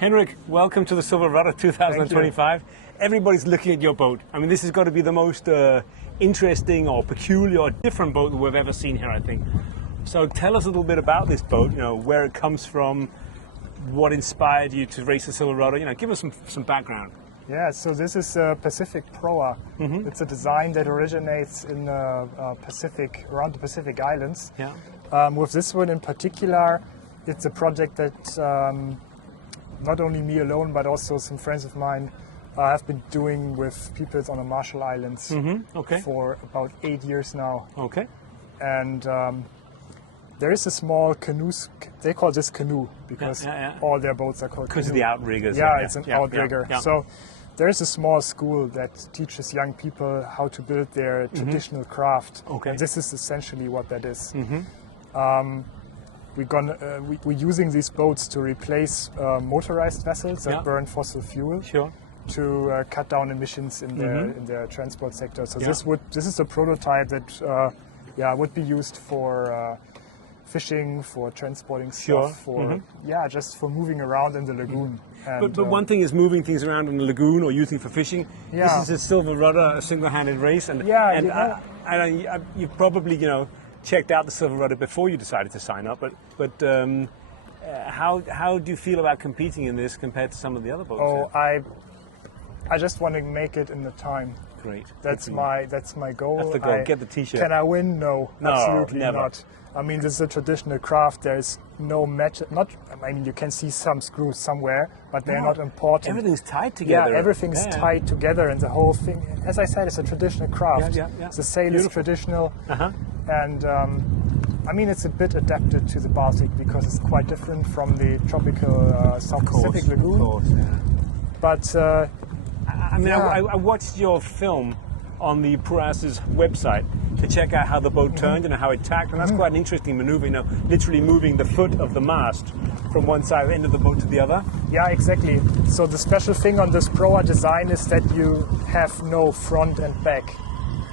Henrik, welcome to the Silverrudder 2025. Everybody's looking at your boat. I mean, this has got to be the most interesting or peculiar or different boat that we've ever seen here, I think. So tell us a little bit about this boat, where it comes from, what inspired you to race the Silverrudder. Give us some background. Yeah, so this is a Pacific proa. Mm-hmm. It's a design that originates in Pacific, around the Pacific Islands. Yeah. With this one in particular, it's a project that not only me alone, but also some friends of mine have been doing with people on the Marshall Islands for about 8 years now. Okay. And there is a small canoe, they call this canoe because all their boats are called canoe. Because of the outriggers. Yeah, it's an outrigger. Yeah. So there is a small school that teaches young people how to build their traditional craft. Okay. And this is essentially what that is. Mm-hmm. We're using these boats to replace motorized vessels that burn fossil fuel. Sure. To cut down emissions in the transport sector. So this is a prototype that would be used for fishing, for transporting stuff, for just for moving around in the lagoon. And, but one thing is moving things around in the lagoon or using it for fishing. Yeah. This is a Silverrudder, a single-handed race, and you've probably checked out the Silverrudder before you decided to sign up. But how do you feel about competing in this compared to some of the other boats? Oh, I just want to make it in the time. Great. That's my goal. That's the goal. Get the T-shirt. Can I win? No, absolutely never. not. I mean, this is a traditional craft. There's no match. You can see some screws somewhere, but they're not important. Everything's tied together. Yeah, everything's tied together, and the whole thing. As I said, it's a traditional craft. Yeah. The sail is traditional, and it's a bit adapted to the Baltic because it's quite different from the tropical South Pacific lagoon. Of course, yeah. But I watched your film on the proa's website to check out how the boat turned and how it tacked, and that's quite an interesting maneuver, literally moving the foot of the mast from one side of the end of the boat to the other. Yeah, exactly. So the special thing on this proa design is that you have no front and back.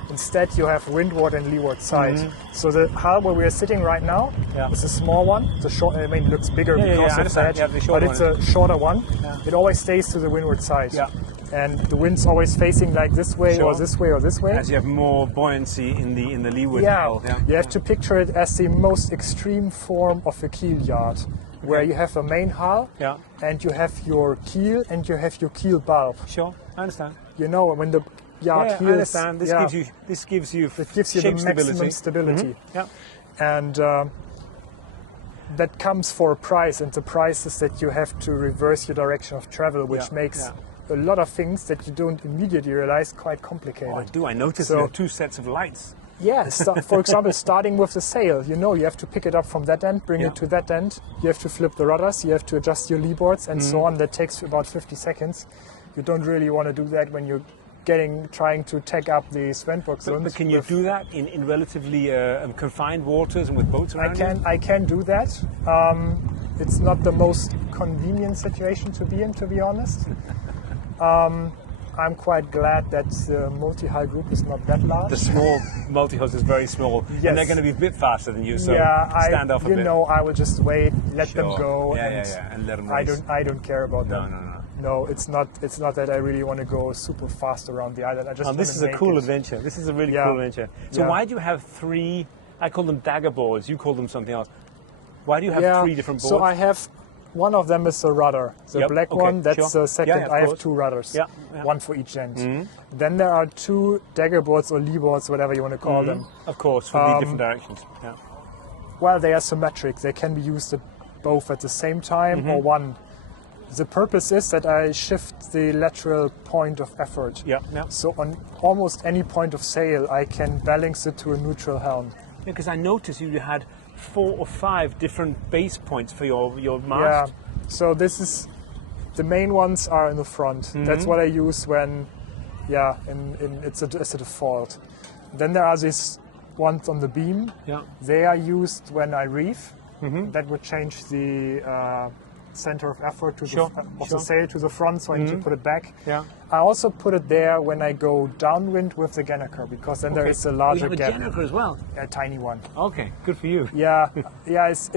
Instead, you have windward and leeward side. So the hull where we are sitting right now is a small one. The short, it looks bigger because of that, but it's a shorter one. Yeah. It always stays to the windward side. Yeah. And the wind's always facing like this way or this way or this way. As you have more buoyancy in the leeward hull. Yeah. You have to picture it as the most extreme form of a keel yard, where you have a main hull and you have your keel and you have your keel bulb. Sure, I understand. When the yard heels, I understand. This gives you the maximum stability. Yeah. And that comes for a price, and the price is that you have to reverse your direction of travel, which makes a lot of things that you don't immediately realize quite complicated. Oh, I do. I noticed there are two sets of lights. Yeah, for example, starting with the sail, you have to pick it up from that end, bring it to that end. You have to flip the rudders, you have to adjust your leeboards, and so on. That takes about 50 seconds. You don't really want to do that when you're trying to tack up the Svendborg zones. But can you do that in relatively confined waters and with boats around? I can do that. It's not the most convenient situation to be in, to be honest. I'm quite glad that the multi-hull group is not that large. The small multi-hull is very small, and they're going to be a bit faster than you, so stand off a bit. I will just wait, let them go, and let them race. I don't care about them. No. No, it's not that I really want to go super fast around the island. I just this is a cool adventure. This is a really cool adventure. So why do you have three? I call them dagger boards. You call them something else. Why do you have three different boards? So I have. One of them is a rudder. The black one, that's the second. I have two rudders, one for each end. Then there are two dagger boards or lee boards, whatever you want to call them. Of course, for the different directions. Yeah. Well, they are symmetric. They can be used both at the same time or one. The purpose is that I shift the lateral point of effort. So on almost any point of sail, I can balance it to a neutral helm. Yeah, because I noticed you had 4 or 5 different base points for your mast. Yeah, so the main ones are in the front. That's what I use when, it's a default. Then there are these ones on the beam. Yeah. They are used when I reef. That would change the center of effort to Sure, the sail to the front, so I need to put it back. Yeah. I also put it there when I go downwind with the gennaker, because then there is a larger you have gap. a gennaker as well. A tiny one. Okay, good for you. Yeah, yeah, it's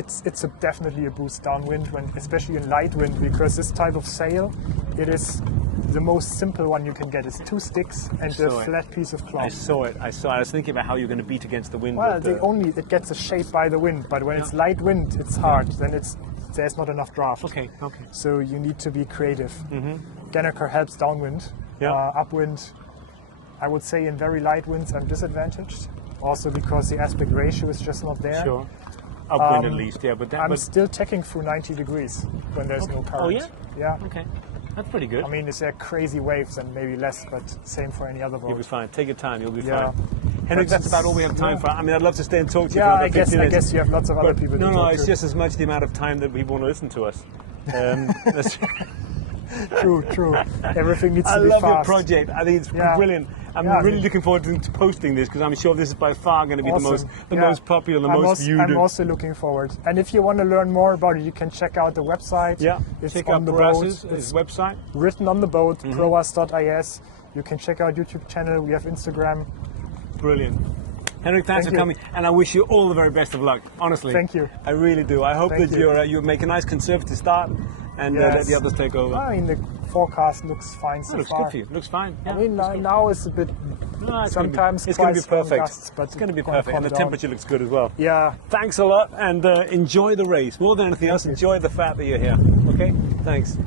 definitely a boost downwind, especially in light wind, because this type of sail, it is the most simple one you can get. It's 2 sticks and a flat piece of cloth. I saw it. I was thinking about how you're going to beat against the wind. Well, it gets a shape by the wind, but when it's light wind, it's hard. Then there's not enough draft. Okay. So you need to be creative. Gennaker helps downwind. Yeah. Upwind, I would say in very light winds I'm disadvantaged. Also because the aspect ratio is just not there. Sure. Upwind at least, yeah. But I'm still tacking through 90 degrees when there's no current. Oh yeah? Yeah. Okay. That's pretty good. I mean, it's crazy waves and maybe less, but same for any other boat. You'll be fine. Take your time. You'll be Yeah. fine. Henrik, that's about all we have time for. I mean, I'd love to stay and talk to you for Yeah, another I 15 minutes. guess you have lots of other people to No, talk it's to. just as much the amount of time that people want to listen to us. That's- True. Everything needs I to be love fast. your project. I think it's Yeah. brilliant. I'm Yeah, really looking forward to posting this because I'm sure this is by far going to be Awesome. the Yeah. most popular, the most viewed. I'm also looking forward. And if you want to learn more about it, you can check out the website. Yeah, It's check on out the Bras's boat. It's website. written on the boat, proas.is. You can check out YouTube channel. We have Instagram. Brilliant. Henrik, thanks Thank for you. coming, and I wish you all the very best of luck. Honestly, Thank you. I really do. I hope Thank that you. you make a nice conservative start and let Yes. the others take over. I mean, the forecast looks fine so It looks far. good for you. Looks fine. Yeah, I mean, looks good. now it's a bit No, it's sometimes it's going to be quite strong perfect. gusts, but It's going to be gonna perfect, and calm the down. temperature looks good as well. Yeah. Thanks a lot, and enjoy the race. More than anything else, you. enjoy the fact that you're here. Okay? Thanks.